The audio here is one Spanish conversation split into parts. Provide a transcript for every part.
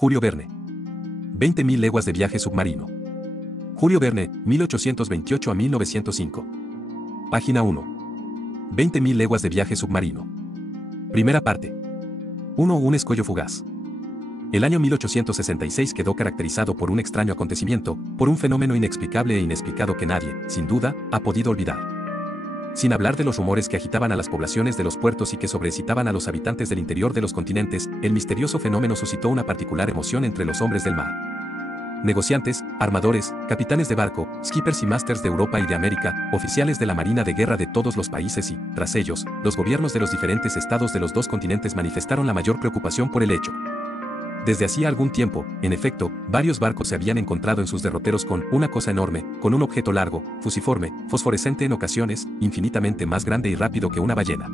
Julio Verne. 20.000 leguas de viaje submarino. Julio Verne, 1828 a 1905. Página 1. 20.000 leguas de viaje submarino. Primera parte. 1. Un escollo fugaz. El año 1866 quedó caracterizado por un extraño acontecimiento, por un fenómeno inexplicable e inexplicado que nadie, sin duda, ha podido olvidar. Sin hablar de los rumores que agitaban a las poblaciones de los puertos y que sobreexcitaban a los habitantes del interior de los continentes, el misterioso fenómeno suscitó una particular emoción entre los hombres del mar. Negociantes, armadores, capitanes de barco, skippers y masters de Europa y de América, oficiales de la Marina de Guerra de todos los países y, tras ellos, los gobiernos de los diferentes estados de los dos continentes manifestaron la mayor preocupación por el hecho. Desde hacía algún tiempo, en efecto, varios barcos se habían encontrado en sus derroteros con una cosa enorme, con un objeto largo, fusiforme, fosforescente en ocasiones, infinitamente más grande y rápido que una ballena.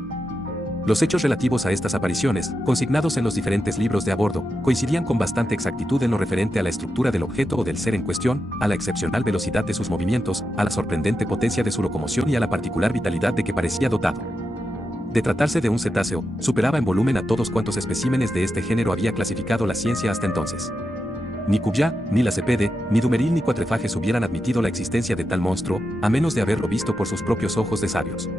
Los hechos relativos a estas apariciones, consignados en los diferentes libros de a bordo, coincidían con bastante exactitud en lo referente a la estructura del objeto o del ser en cuestión, a la excepcional velocidad de sus movimientos, a la sorprendente potencia de su locomoción y a la particular vitalidad de que parecía dotado. De tratarse de un cetáceo, superaba en volumen a todos cuantos especímenes de este género había clasificado la ciencia hasta entonces. Ni Cuvier, ni Lacépède, ni Dumeril ni Quatrefages hubieran admitido la existencia de tal monstruo, a menos de haberlo visto por sus propios ojos de sabios.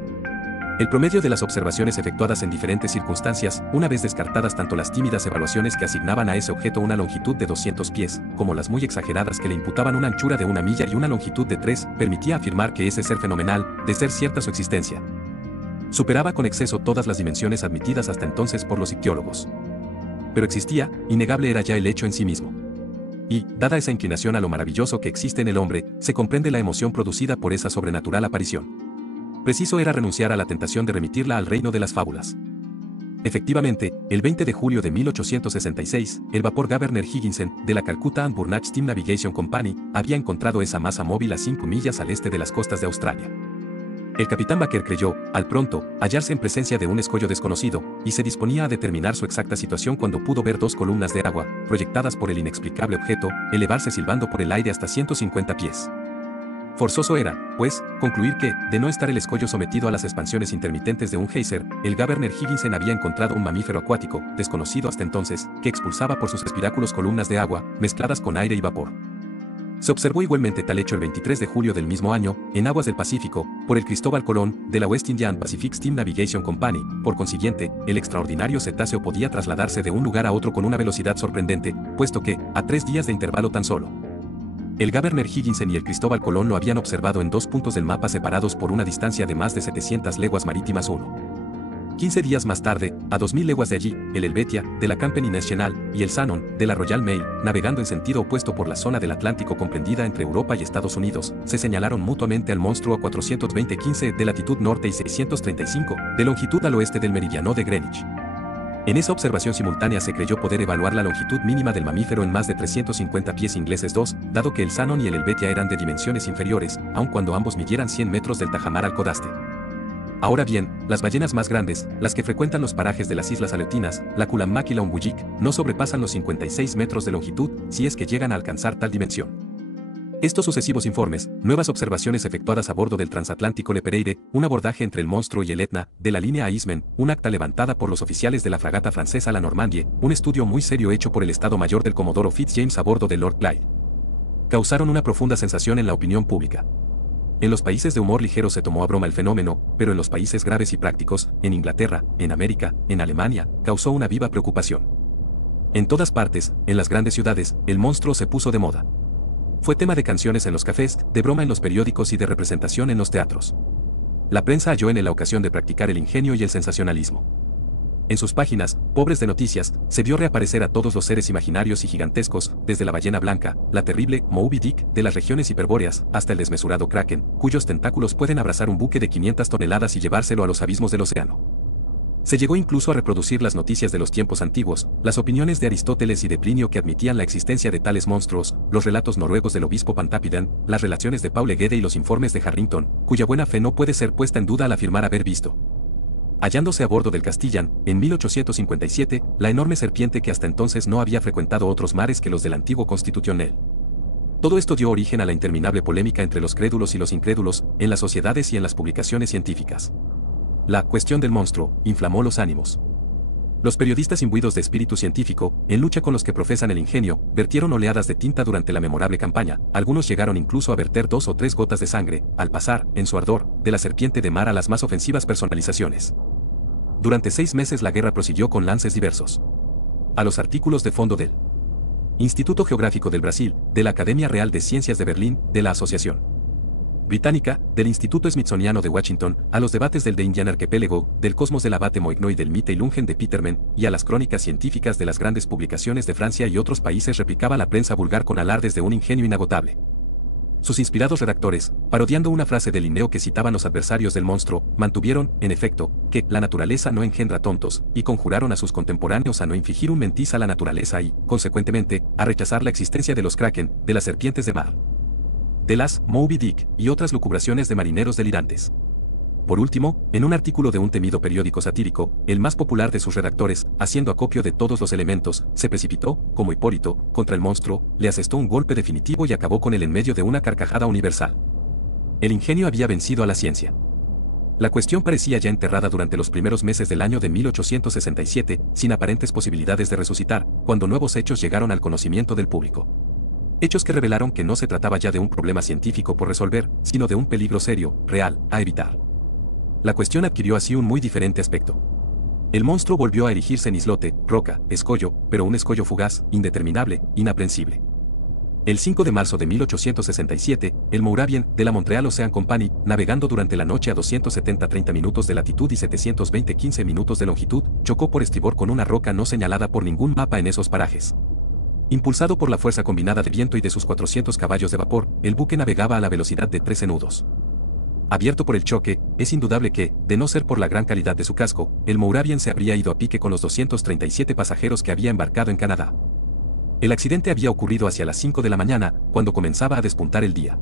El promedio de las observaciones efectuadas en diferentes circunstancias, una vez descartadas tanto las tímidas evaluaciones que asignaban a ese objeto una longitud de 200 pies, como las muy exageradas que le imputaban una anchura de 1 milla y una longitud de 3, permitía afirmar que ese ser fenomenal, de ser cierta su existencia, superaba con exceso todas las dimensiones admitidas hasta entonces por los ictiólogos. Pero existía, innegable era ya el hecho en sí mismo. Y, dada esa inclinación a lo maravilloso que existe en el hombre, se comprende la emoción producida por esa sobrenatural aparición. Preciso era renunciar a la tentación de remitirla al reino de las fábulas. Efectivamente, el 20 de julio de 1866, el vapor Governor Higginson, de la Calcutta and Burnach Steam Navigation Company, había encontrado esa masa móvil a 5 millas al este de las costas de Australia. El capitán Baker creyó, al pronto, hallarse en presencia de un escollo desconocido, y se disponía a determinar su exacta situación cuando pudo ver 2 columnas de agua, proyectadas por el inexplicable objeto, elevarse silbando por el aire hasta 150 pies. Forzoso era, pues, concluir que, de no estar el escollo sometido a las expansiones intermitentes de un geyser, el Governor Higginson había encontrado un mamífero acuático, desconocido hasta entonces, que expulsaba por sus espiráculos columnas de agua, mezcladas con aire y vapor. Se observó igualmente tal hecho el 23 de julio del mismo año, en aguas del Pacífico, por el Cristóbal Colón, de la West Indian Pacific Steam Navigation Company. Por consiguiente, el extraordinario cetáceo podía trasladarse de un lugar a otro con una velocidad sorprendente, puesto que, a 3 días de intervalo tan solo. El Governor Higginson y el Cristóbal Colón lo habían observado en 2 puntos del mapa separados por una distancia de más de 700 leguas marítimas uno. 15 días más tarde, a 2.000 leguas de allí, el Helvetia, de la Compagnie Nationale, y el Shannon, de la Royal Mail, navegando en sentido opuesto por la zona del Atlántico comprendida entre Europa y Estados Unidos, se señalaron mutuamente al monstruo a 420-15 de latitud norte y 635 de longitud al oeste del meridiano de Greenwich. En esa observación simultánea se creyó poder evaluar la longitud mínima del mamífero en más de 350 pies ingleses 2, dado que el Shannon y el Helvetia eran de dimensiones inferiores, aun cuando ambos midieran 100 metros del tajamar al codaste. Ahora bien, las ballenas más grandes, las que frecuentan los parajes de las Islas Aleutinas, la Culammac y la Umbullic, no sobrepasan los 56 metros de longitud, si es que llegan a alcanzar tal dimensión. Estos sucesivos informes, nuevas observaciones efectuadas a bordo del transatlántico Le Pereire, un abordaje entre el monstruo y el Etna, de la línea Iceman, un acta levantada por los oficiales de la fragata francesa La Normandie, un estudio muy serio hecho por el Estado Mayor del Comodoro Fitzjames a bordo del Lord Clyde, causaron una profunda sensación en la opinión pública. En los países de humor ligero se tomó a broma el fenómeno, pero en los países graves y prácticos, en Inglaterra, en América, en Alemania, causó una viva preocupación. En todas partes, en las grandes ciudades, el monstruo se puso de moda. Fue tema de canciones en los cafés, de broma en los periódicos y de representación en los teatros. La prensa halló en él la ocasión de practicar el ingenio y el sensacionalismo. En sus páginas, pobres de noticias, se vio reaparecer a todos los seres imaginarios y gigantescos, desde la ballena blanca, la terrible Moby Dick de las regiones hiperbóreas, hasta el desmesurado kraken, cuyos tentáculos pueden abrazar un buque de 500 toneladas y llevárselo a los abismos del océano. Se llegó incluso a reproducir las noticias de los tiempos antiguos, las opiniones de Aristóteles y de Plinio que admitían la existencia de tales monstruos, los relatos noruegos del obispo Pantapiden, las relaciones de Paul Egede y los informes de Harrington, cuya buena fe no puede ser puesta en duda al afirmar haber visto. Hallándose a bordo del Castillan, en 1857, la enorme serpiente que hasta entonces no había frecuentado otros mares que los del antiguo Constitucional. Todo esto dio origen a la interminable polémica entre los crédulos y los incrédulos, en las sociedades y en las publicaciones científicas. La cuestión del monstruo inflamó los ánimos. Los periodistas imbuidos de espíritu científico, en lucha con los que profesan el ingenio, vertieron oleadas de tinta durante la memorable campaña, algunos llegaron incluso a verter 2 o 3 gotas de sangre, al pasar, en su ardor, de la serpiente de mar a las más ofensivas personalizaciones. Durante 6 meses la guerra prosiguió con lances diversos. A los artículos de fondo del Instituto Geográfico del Brasil, de la Academia Real de Ciencias de Berlín, de la Asociación Británica, del Instituto Smithsoniano de Washington, a los debates del The Indian Archipelago, del Cosmos del Abate Moigno y del Mite y Lungen de Petermann, y a las crónicas científicas de las grandes publicaciones de Francia y otros países replicaba la prensa vulgar con alardes de un ingenio inagotable. Sus inspirados redactores, parodiando una frase de Linneo que citaban los adversarios del monstruo, mantuvieron, en efecto, que la naturaleza no engendra tontos, y conjuraron a sus contemporáneos a no infligir un mentiz a la naturaleza y, consecuentemente, a rechazar la existencia de los kraken, de las serpientes de mar, de las Moby Dick y otras lucubraciones de marineros delirantes. Por último, en un artículo de un temido periódico satírico, el más popular de sus redactores, haciendo acopio de todos los elementos, se precipitó, como Hipólito, contra el monstruo, le asestó un golpe definitivo y acabó con él en medio de una carcajada universal. El ingenio había vencido a la ciencia. La cuestión parecía ya enterrada durante los primeros meses del año de 1867, sin aparentes posibilidades de resucitar, cuando nuevos hechos llegaron al conocimiento del público. Hechos que revelaron que no se trataba ya de un problema científico por resolver, sino de un peligro serio, real, a evitar. La cuestión adquirió así un muy diferente aspecto. El monstruo volvió a erigirse en islote, roca, escollo, pero un escollo fugaz, indeterminable, inaprensible. El 5 de marzo de 1867, el Mouravian, de la Montreal Ocean Company, navegando durante la noche a 270-30 minutos de latitud y 720-15 minutos de longitud, chocó por estribor con una roca no señalada por ningún mapa en esos parajes. Impulsado por la fuerza combinada de viento y de sus 400 caballos de vapor, el buque navegaba a la velocidad de 13 nudos. Abierto por el choque, es indudable que, de no ser por la gran calidad de su casco, el Mouravian se habría ido a pique con los 237 pasajeros que había embarcado en Canadá. El accidente había ocurrido hacia las 5 de la mañana, cuando comenzaba a despuntar el día.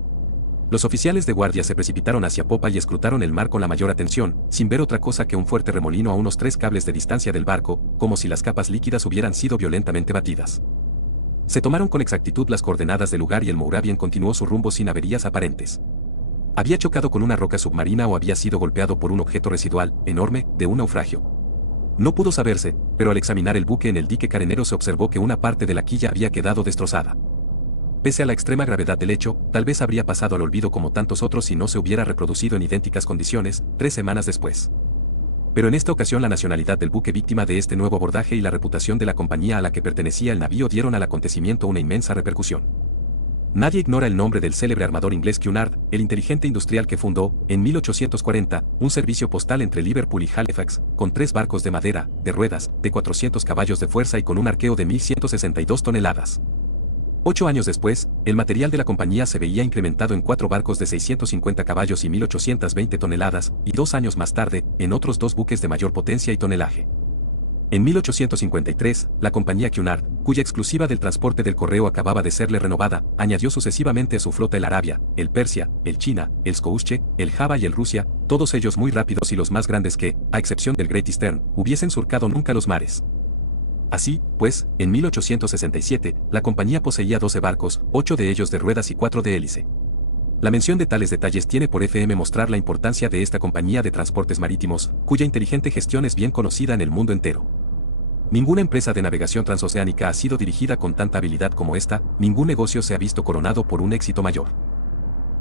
Los oficiales de guardia se precipitaron hacia popa y escrutaron el mar con la mayor atención, sin ver otra cosa que un fuerte remolino a unos 3 cables de distancia del barco, como si las capas líquidas hubieran sido violentamente batidas. Se tomaron con exactitud las coordenadas del lugar y el Mouravian continuó su rumbo sin averías aparentes. Había chocado con una roca submarina o había sido golpeado por un objeto residual, enorme, de un naufragio. No pudo saberse, pero al examinar el buque en el dique carenero se observó que una parte de la quilla había quedado destrozada. Pese a la extrema gravedad del hecho, tal vez habría pasado al olvido como tantos otros si no se hubiera reproducido en idénticas condiciones, 3 semanas después. Pero en esta ocasión la nacionalidad del buque víctima de este nuevo abordaje y la reputación de la compañía a la que pertenecía el navío dieron al acontecimiento una inmensa repercusión. Nadie ignora el nombre del célebre armador inglés Cunard, el inteligente industrial que fundó, en 1840, un servicio postal entre Liverpool y Halifax, con 3 barcos de madera, de ruedas, de 400 caballos de fuerza y con un arqueo de 1.162 toneladas. 8 años después, el material de la compañía se veía incrementado en 4 barcos de 650 caballos y 1.820 toneladas, y 2 años más tarde, en otros 2 buques de mayor potencia y tonelaje. En 1853, la compañía Cunard, cuya exclusiva del transporte del correo acababa de serle renovada, añadió sucesivamente a su flota el Arabia, el Persia, el China, el Scousche, el Java y el Rusia, todos ellos muy rápidos y los más grandes que, a excepción del Great Eastern, hubiesen surcado nunca los mares. Así, pues, en 1867, la compañía poseía 12 barcos, 8 de ellos de ruedas y 4 de hélice. La mención de tales detalles tiene por FM mostrar la importancia de esta compañía de transportes marítimos, cuya inteligente gestión es bien conocida en el mundo entero. Ninguna empresa de navegación transoceánica ha sido dirigida con tanta habilidad como esta, ningún negocio se ha visto coronado por un éxito mayor.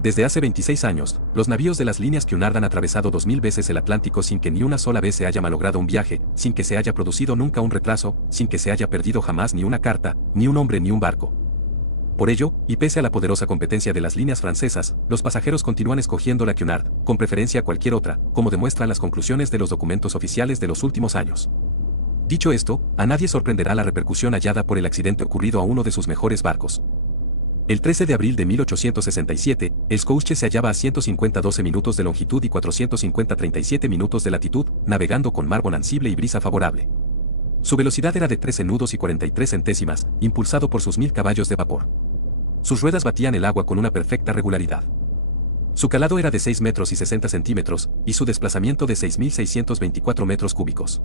Desde hace 26 años, los navíos de las líneas Cunard han atravesado 2000 veces el Atlántico sin que ni una sola vez se haya malogrado un viaje, sin que se haya producido nunca un retraso, sin que se haya perdido jamás ni una carta, ni un hombre ni un barco. Por ello, y pese a la poderosa competencia de las líneas francesas, los pasajeros continúan escogiendo la Cunard, con preferencia a cualquier otra, como demuestran las conclusiones de los documentos oficiales de los últimos años. Dicho esto, a nadie sorprenderá la repercusión hallada por el accidente ocurrido a uno de sus mejores barcos. El 13 de abril de 1867, el Scousche se hallaba a 150-12 minutos de longitud y 450-37 minutos de latitud, navegando con mar bonancible y brisa favorable. Su velocidad era de 13 nudos y 43 centésimas, impulsado por sus 1000 caballos de vapor. Sus ruedas batían el agua con una perfecta regularidad. Su calado era de 6 metros y 60 centímetros, y su desplazamiento de 6.624 metros cúbicos.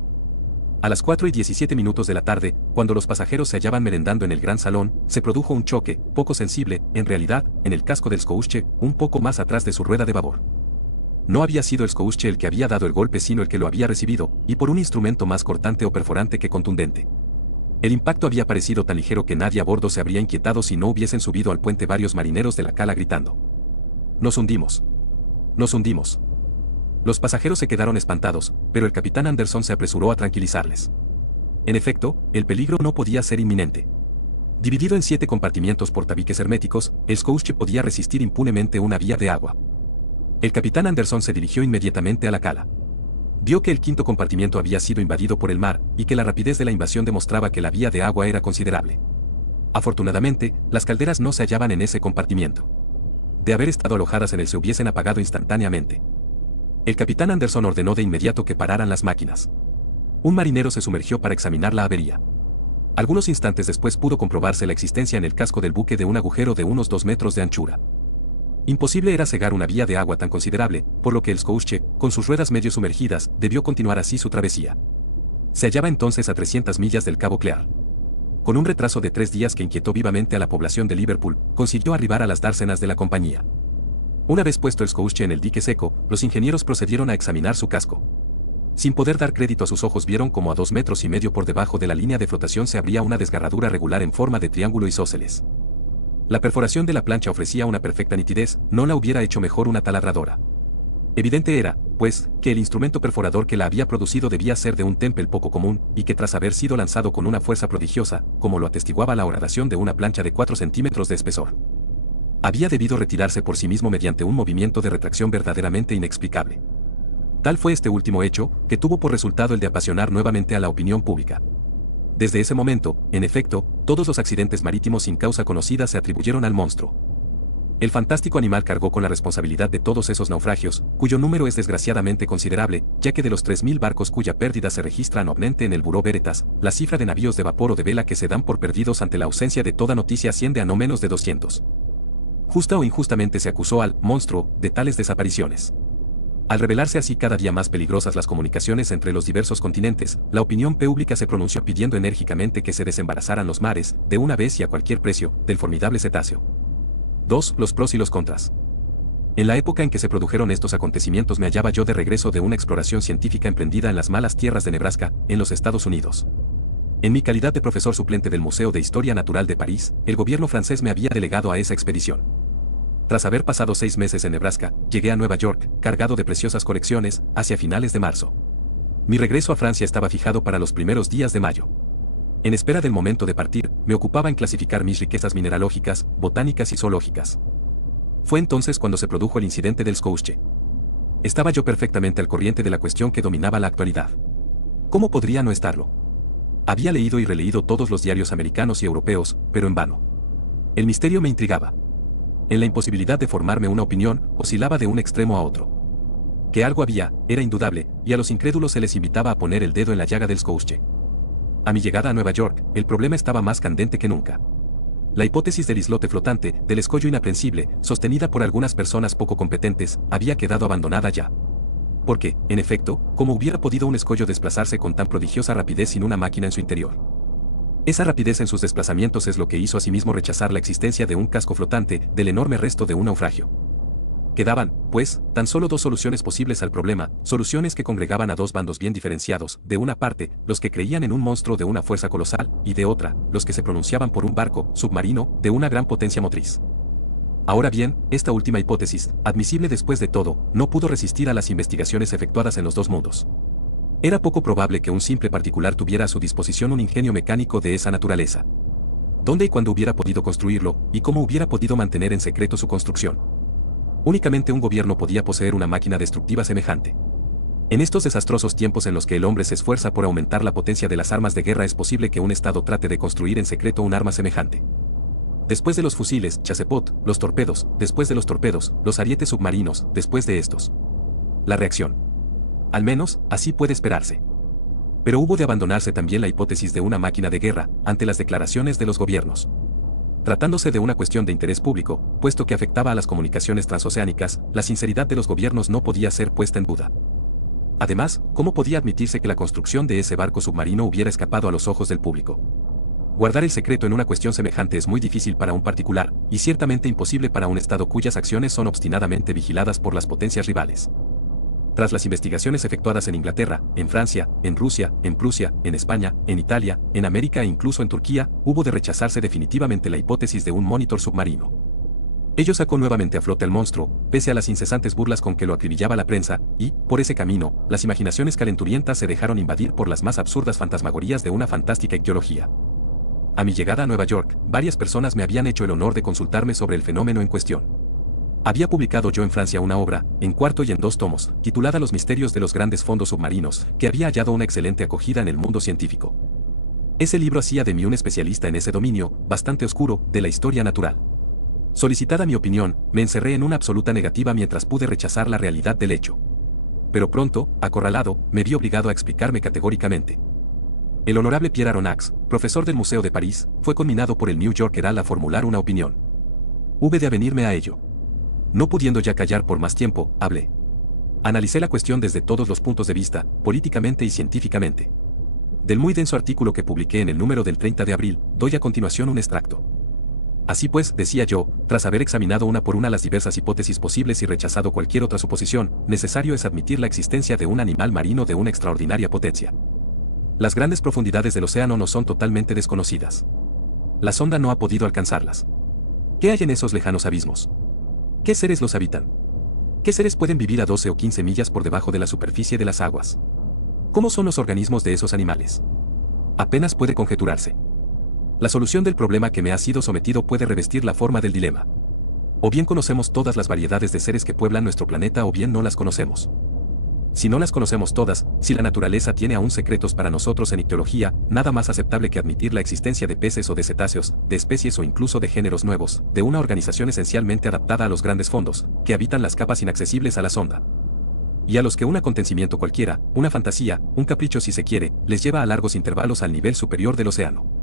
A las 4:17 minutos de la tarde, cuando los pasajeros se hallaban merendando en el gran salón, se produjo un choque, poco sensible, en realidad, en el casco del Scousche, un poco más atrás de su rueda de babor. No había sido el Scousche el que había dado el golpe sino el que lo había recibido, y por un instrumento más cortante o perforante que contundente. El impacto había parecido tan ligero que nadie a bordo se habría inquietado si no hubiesen subido al puente varios marineros de la cala gritando: «¡Nos hundimos! ¡Nos hundimos!». Los pasajeros se quedaron espantados, pero el capitán Anderson se apresuró a tranquilizarles. En efecto, el peligro no podía ser inminente. Dividido en 7 compartimientos por tabiques herméticos, el Scousche podía resistir impunemente una vía de agua. El capitán Anderson se dirigió inmediatamente a la cala. Vio que el 5.º compartimiento había sido invadido por el mar, y que la rapidez de la invasión demostraba que la vía de agua era considerable. Afortunadamente, las calderas no se hallaban en ese compartimiento. De haber estado alojadas en él se hubiesen apagado instantáneamente. El capitán Anderson ordenó de inmediato que pararan las máquinas. Un marinero se sumergió para examinar la avería. Algunos instantes después pudo comprobarse la existencia en el casco del buque de un agujero de unos 2 metros de anchura. Imposible era cegar una vía de agua tan considerable, por lo que el Scousche, con sus ruedas medio sumergidas, debió continuar así su travesía. Se hallaba entonces a 300 millas del Cabo Clear. Con un retraso de 3 días que inquietó vivamente a la población de Liverpool, consiguió arribar a las dársenas de la compañía. Una vez puesto el Scousche en el dique seco, los ingenieros procedieron a examinar su casco. Sin poder dar crédito a sus ojos vieron como a 2,5 metros por debajo de la línea de flotación se abría una desgarradura regular en forma de triángulo isósceles. La perforación de la plancha ofrecía una perfecta nitidez, no la hubiera hecho mejor una taladradora. Evidente era, pues, que el instrumento perforador que la había producido debía ser de un temple poco común, y que tras haber sido lanzado con una fuerza prodigiosa, como lo atestiguaba la horadación de una plancha de 4 centímetros de espesor, había debido retirarse por sí mismo mediante un movimiento de retracción verdaderamente inexplicable. Tal fue este último hecho, que tuvo por resultado el de apasionar nuevamente a la opinión pública. Desde ese momento, en efecto, todos los accidentes marítimos sin causa conocida se atribuyeron al monstruo. El fantástico animal cargó con la responsabilidad de todos esos naufragios, cuyo número es desgraciadamente considerable, ya que de los 3.000 barcos cuya pérdida se registra anualmente en el Buró Veritas, la cifra de navíos de vapor o de vela que se dan por perdidos ante la ausencia de toda noticia asciende a no menos de 200. Justa o injustamente se acusó al monstruo de tales desapariciones. Al revelarse así cada día más peligrosas las comunicaciones entre los diversos continentes, la opinión pública se pronunció pidiendo enérgicamente que se desembarazaran los mares, de una vez y a cualquier precio, del formidable cetáceo. 2. Los pros y los contras. En la época en que se produjeron estos acontecimientos me hallaba yo de regreso de una exploración científica emprendida en las malas tierras de Nebraska, en los Estados Unidos. En mi calidad de profesor suplente del Museo de Historia Natural de París, el gobierno francés me había delegado a esa expedición. Tras haber pasado 6 meses en Nebraska, llegué a Nueva York, cargado de preciosas colecciones, hacia finales de marzo. Mi regreso a Francia estaba fijado para los primeros días de mayo. En espera del momento de partir, me ocupaba en clasificar mis riquezas mineralógicas, botánicas y zoológicas. Fue entonces cuando se produjo el incidente del Scousche. Estaba yo perfectamente al corriente de la cuestión que dominaba la actualidad. ¿Cómo podría no estarlo? Había leído y releído todos los diarios americanos y europeos, pero en vano. El misterio me intrigaba. En la imposibilidad de formarme una opinión, oscilaba de un extremo a otro. Que algo había, era indudable, y a los incrédulos se les invitaba a poner el dedo en la llaga del Scousche. A mi llegada a Nueva York, el problema estaba más candente que nunca. La hipótesis del islote flotante, del escollo inaprensible, sostenida por algunas personas poco competentes, había quedado abandonada ya. Porque, en efecto, ¿cómo hubiera podido un escollo desplazarse con tan prodigiosa rapidez sin una máquina en su interior? Esa rapidez en sus desplazamientos es lo que hizo asimismo rechazar la existencia de un casco flotante, del enorme resto de un naufragio. Quedaban, pues, tan solo 2 soluciones posibles al problema, soluciones que congregaban a 2 bandos bien diferenciados, de una parte, los que creían en un monstruo de una fuerza colosal, y de otra, los que se pronunciaban por un barco submarino de una gran potencia motriz. Ahora bien, esta última hipótesis, admisible después de todo, no pudo resistir a las investigaciones efectuadas en los 2 mundos. Era poco probable que un simple particular tuviera a su disposición un ingenio mecánico de esa naturaleza. ¿Dónde y cuándo hubiera podido construirlo, y cómo hubiera podido mantener en secreto su construcción? Únicamente un gobierno podía poseer una máquina destructiva semejante. En estos desastrosos tiempos en los que el hombre se esfuerza por aumentar la potencia de las armas de guerra es posible que un Estado trate de construir en secreto un arma semejante. Después de los fusiles, chasepot, los torpedos, después de los torpedos, los arietes submarinos, después de estos. La reacción. Al menos, así puede esperarse. Pero hubo de abandonarse también la hipótesis de una máquina de guerra, ante las declaraciones de los gobiernos. Tratándose de una cuestión de interés público, puesto que afectaba a las comunicaciones transoceánicas, la sinceridad de los gobiernos no podía ser puesta en duda. Además, ¿cómo podía admitirse que la construcción de ese barco submarino hubiera escapado a los ojos del público? Guardar el secreto en una cuestión semejante es muy difícil para un particular, y ciertamente imposible para un Estado cuyas acciones son obstinadamente vigiladas por las potencias rivales. tras las investigaciones efectuadas en Inglaterra, en Francia, en Rusia, en Prusia, en España, en Italia, en América e incluso en Turquía, hubo de rechazarse definitivamente la hipótesis de un monitor submarino. Ello sacó nuevamente a flote al monstruo, pese a las incesantes burlas con que lo acribillaba la prensa, y, por ese camino, las imaginaciones calenturientas se dejaron invadir por las más absurdas fantasmagorías de una fantástica ictiología. A mi llegada a Nueva York, varias personas me habían hecho el honor de consultarme sobre el fenómeno en cuestión. Había publicado yo en Francia una obra, en 4 y en 2 tomos, titulada Los misterios de los grandes fondos submarinos, que había hallado una excelente acogida en el mundo científico. Ese libro hacía de mí un especialista en ese dominio, bastante oscuro, de la historia natural. Solicitada mi opinión, me encerré en una absoluta negativa mientras pude rechazar la realidad del hecho. Pero pronto, acorralado, me vi obligado a explicarme categóricamente. El honorable Pierre Aronnax, profesor del Museo de París, fue conminado por el New York Herald a formular una opinión. Hube de avenirme a ello. No pudiendo ya callar por más tiempo, hablé. Analicé la cuestión desde todos los puntos de vista, políticamente y científicamente. Del muy denso artículo que publiqué en el número del 30 de abril, doy a continuación un extracto. Así pues, decía yo, tras haber examinado una por una las diversas hipótesis posibles y rechazado cualquier otra suposición, necesario es admitir la existencia de un animal marino de una extraordinaria potencia. Las grandes profundidades del océano no son totalmente desconocidas. La sonda no ha podido alcanzarlas. ¿Qué hay en esos lejanos abismos? ¿Qué seres los habitan? ¿Qué seres pueden vivir a 12 o 15 millas por debajo de la superficie de las aguas? ¿Cómo son los organismos de esos animales? Apenas puede conjeturarse. La solución del problema que me ha sido sometido puede revestir la forma del dilema. O bien conocemos todas las variedades de seres que pueblan nuestro planeta o bien no las conocemos. Si no las conocemos todas, si la naturaleza tiene aún secretos para nosotros en ictiología, nada más aceptable que admitir la existencia de peces o de cetáceos, de especies o incluso de géneros nuevos, de una organización esencialmente adaptada a los grandes fondos, que habitan las capas inaccesibles a la sonda. Y a los que un acontecimiento cualquiera, una fantasía, un capricho si se quiere, les lleva a largos intervalos al nivel superior del océano.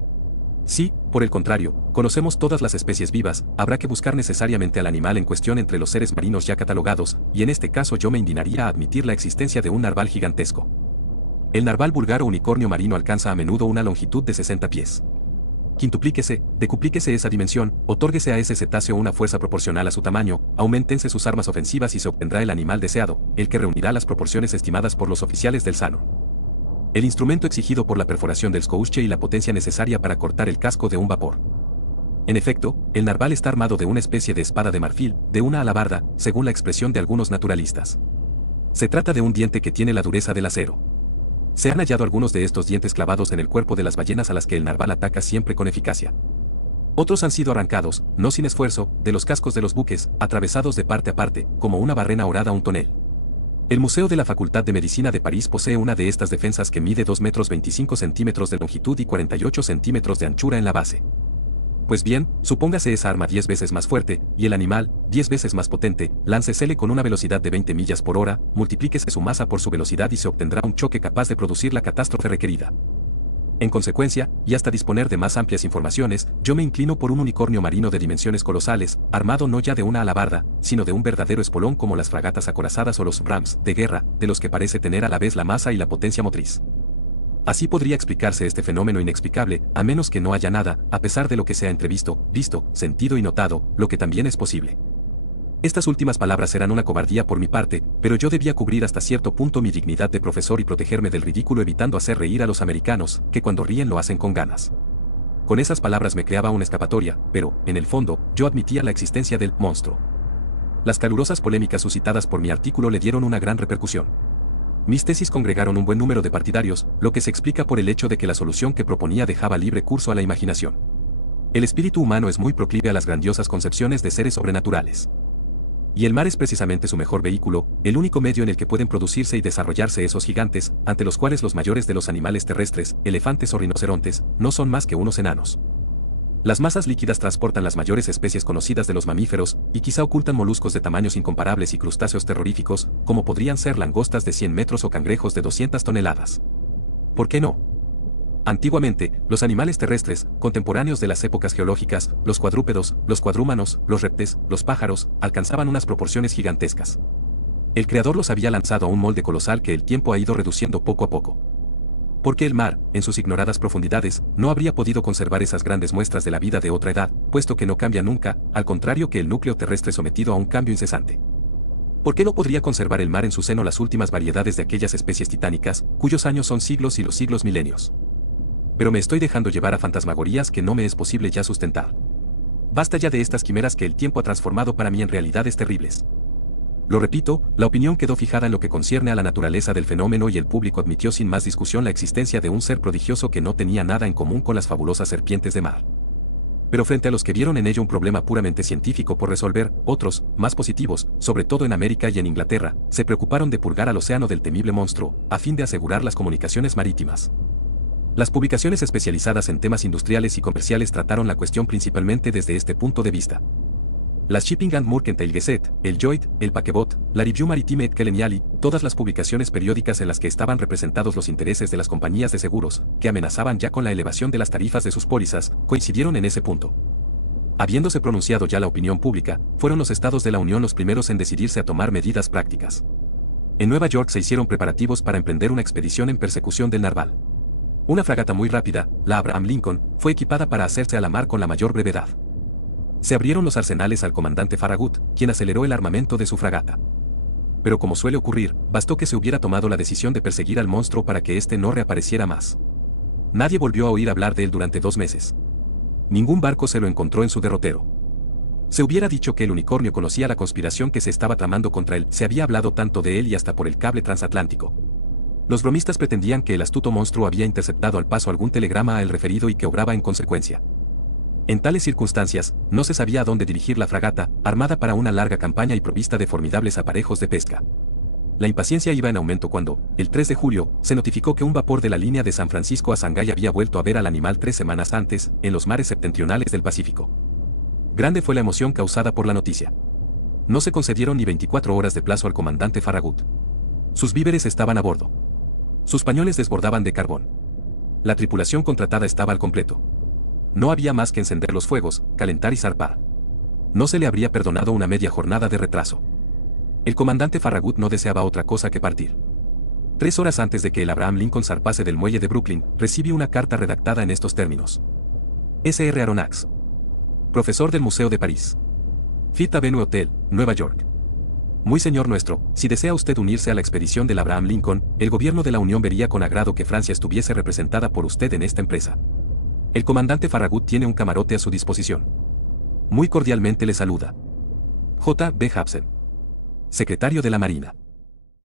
Si, por el contrario, conocemos todas las especies vivas, habrá que buscar necesariamente al animal en cuestión entre los seres marinos ya catalogados, y en este caso yo me indignaría a admitir la existencia de un narval gigantesco. El narval vulgar o unicornio marino alcanza a menudo una longitud de 60 pies. Quintuplíquese, decuplíquese esa dimensión, otórguese a ese cetáceo una fuerza proporcional a su tamaño, auméntense sus armas ofensivas y se obtendrá el animal deseado, el que reunirá las proporciones estimadas por los oficiales del SANO. El instrumento exigido por la perforación del Scousche y la potencia necesaria para cortar el casco de un vapor. En efecto, el narval está armado de una especie de espada de marfil, de una alabarda, según la expresión de algunos naturalistas. Se trata de un diente que tiene la dureza del acero. Se han hallado algunos de estos dientes clavados en el cuerpo de las ballenas a las que el narval ataca siempre con eficacia. Otros han sido arrancados, no sin esfuerzo, de los cascos de los buques, atravesados de parte a parte, como una barrena orada a un tonel. El Museo de la Facultad de Medicina de París posee una de estas defensas que mide 2 metros 25 centímetros de longitud y 48 centímetros de anchura en la base. Pues bien, supóngase esa arma 10 veces más fuerte, y el animal, 10 veces más potente, láncesele con una velocidad de 20 millas por hora, multiplíquese su masa por su velocidad y se obtendrá un choque capaz de producir la catástrofe requerida. En consecuencia, y hasta disponer de más amplias informaciones, yo me inclino por un unicornio marino de dimensiones colosales, armado no ya de una alabarda, sino de un verdadero espolón como las fragatas acorazadas o los rams de guerra, de los que parece tener a la vez la masa y la potencia motriz. Así podría explicarse este fenómeno inexplicable, a menos que no haya nada, a pesar de lo que se ha entrevisto, visto, sentido y notado, lo que también es posible. Estas últimas palabras eran una cobardía por mi parte, pero yo debía cubrir hasta cierto punto mi dignidad de profesor y protegerme del ridículo evitando hacer reír a los americanos, que cuando ríen lo hacen con ganas. Con esas palabras me creaba una escapatoria, pero, en el fondo, yo admitía la existencia del monstruo. Las calurosas polémicas suscitadas por mi artículo le dieron una gran repercusión. Mis tesis congregaron un buen número de partidarios, lo que se explica por el hecho de que la solución que proponía dejaba libre curso a la imaginación. El espíritu humano es muy proclive a las grandiosas concepciones de seres sobrenaturales. Y el mar es precisamente su mejor vehículo, el único medio en el que pueden producirse y desarrollarse esos gigantes, ante los cuales los mayores de los animales terrestres, elefantes o rinocerontes, no son más que unos enanos. Las masas líquidas transportan las mayores especies conocidas de los mamíferos, y quizá ocultan moluscos de tamaños incomparables y crustáceos terroríficos, como podrían ser langostas de 100 metros o cangrejos de 200 toneladas. ¿Por qué no? Antiguamente, los animales terrestres, contemporáneos de las épocas geológicas, los cuadrúpedos, los cuadrúmanos, los reptes, los pájaros, alcanzaban unas proporciones gigantescas. El Creador los había lanzado a un molde colosal que el tiempo ha ido reduciendo poco a poco. Porque el mar, en sus ignoradas profundidades, no habría podido conservar esas grandes muestras de la vida de otra edad, puesto que no cambia nunca, al contrario que el núcleo terrestre sometido a un cambio incesante. ¿Por qué no podría conservar el mar en su seno las últimas variedades de aquellas especies titánicas, cuyos años son siglos y los siglos milenios? Pero me estoy dejando llevar a fantasmagorías que no me es posible ya sustentar. Basta ya de estas quimeras que el tiempo ha transformado para mí en realidades terribles. Lo repito, la opinión quedó fijada en lo que concierne a la naturaleza del fenómeno y el público admitió sin más discusión la existencia de un ser prodigioso que no tenía nada en común con las fabulosas serpientes de mar. Pero frente a los que vieron en ello un problema puramente científico por resolver, otros, más positivos, sobre todo en América y en Inglaterra, se preocuparon de purgar al océano del temible monstruo, a fin de asegurar las comunicaciones marítimas. Las publicaciones especializadas en temas industriales y comerciales trataron la cuestión principalmente desde este punto de vista. Las Shipping and Mercantile Gazette, el Lloyd, el Paquebot, la Review Maritime et Coloniale, todas las publicaciones periódicas en las que estaban representados los intereses de las compañías de seguros, que amenazaban ya con la elevación de las tarifas de sus pólizas, coincidieron en ese punto. Habiéndose pronunciado ya la opinión pública, fueron los estados de la Unión los primeros en decidirse a tomar medidas prácticas. En Nueva York se hicieron preparativos para emprender una expedición en persecución del narval. Una fragata muy rápida, la Abraham Lincoln, fue equipada para hacerse a la mar con la mayor brevedad. Se abrieron los arsenales al comandante Farragut, quien aceleró el armamento de su fragata. Pero como suele ocurrir, bastó que se hubiera tomado la decisión de perseguir al monstruo para que éste no reapareciera más. Nadie volvió a oír hablar de él durante 2 meses. Ningún barco se lo encontró en su derrotero. Se hubiera dicho que el unicornio conocía la conspiración que se estaba tramando contra él, se había hablado tanto de él y hasta por el cable transatlántico. Los bromistas pretendían que el astuto monstruo había interceptado al paso algún telegrama a él referido y que obraba en consecuencia. En tales circunstancias, no se sabía a dónde dirigir la fragata, armada para una larga campaña y provista de formidables aparejos de pesca. La impaciencia iba en aumento cuando, el 3 de julio, se notificó que un vapor de la línea de San Francisco a Shanghái había vuelto a ver al animal 3 semanas antes, en los mares septentrionales del Pacífico. Grande fue la emoción causada por la noticia. No se concedieron ni 24 horas de plazo al comandante Farragut. Sus víveres estaban a bordo. Sus pañoles desbordaban de carbón. La tripulación contratada estaba al completo. No había más que encender los fuegos, calentar y zarpar. No se le habría perdonado una media jornada de retraso. El comandante Farragut no deseaba otra cosa que partir. 3 horas antes de que el Abraham Lincoln zarpase del muelle de Brooklyn, recibió una carta redactada en estos términos. S.R. Aronnax, profesor del Museo de París. Fifth Avenue Hotel, Nueva York. Muy señor nuestro, si desea usted unirse a la expedición del Abraham Lincoln, el gobierno de la Unión vería con agrado que Francia estuviese representada por usted en esta empresa. El comandante Farragut tiene un camarote a su disposición. Muy cordialmente le saluda. J. B. Hapsen, secretario de la Marina.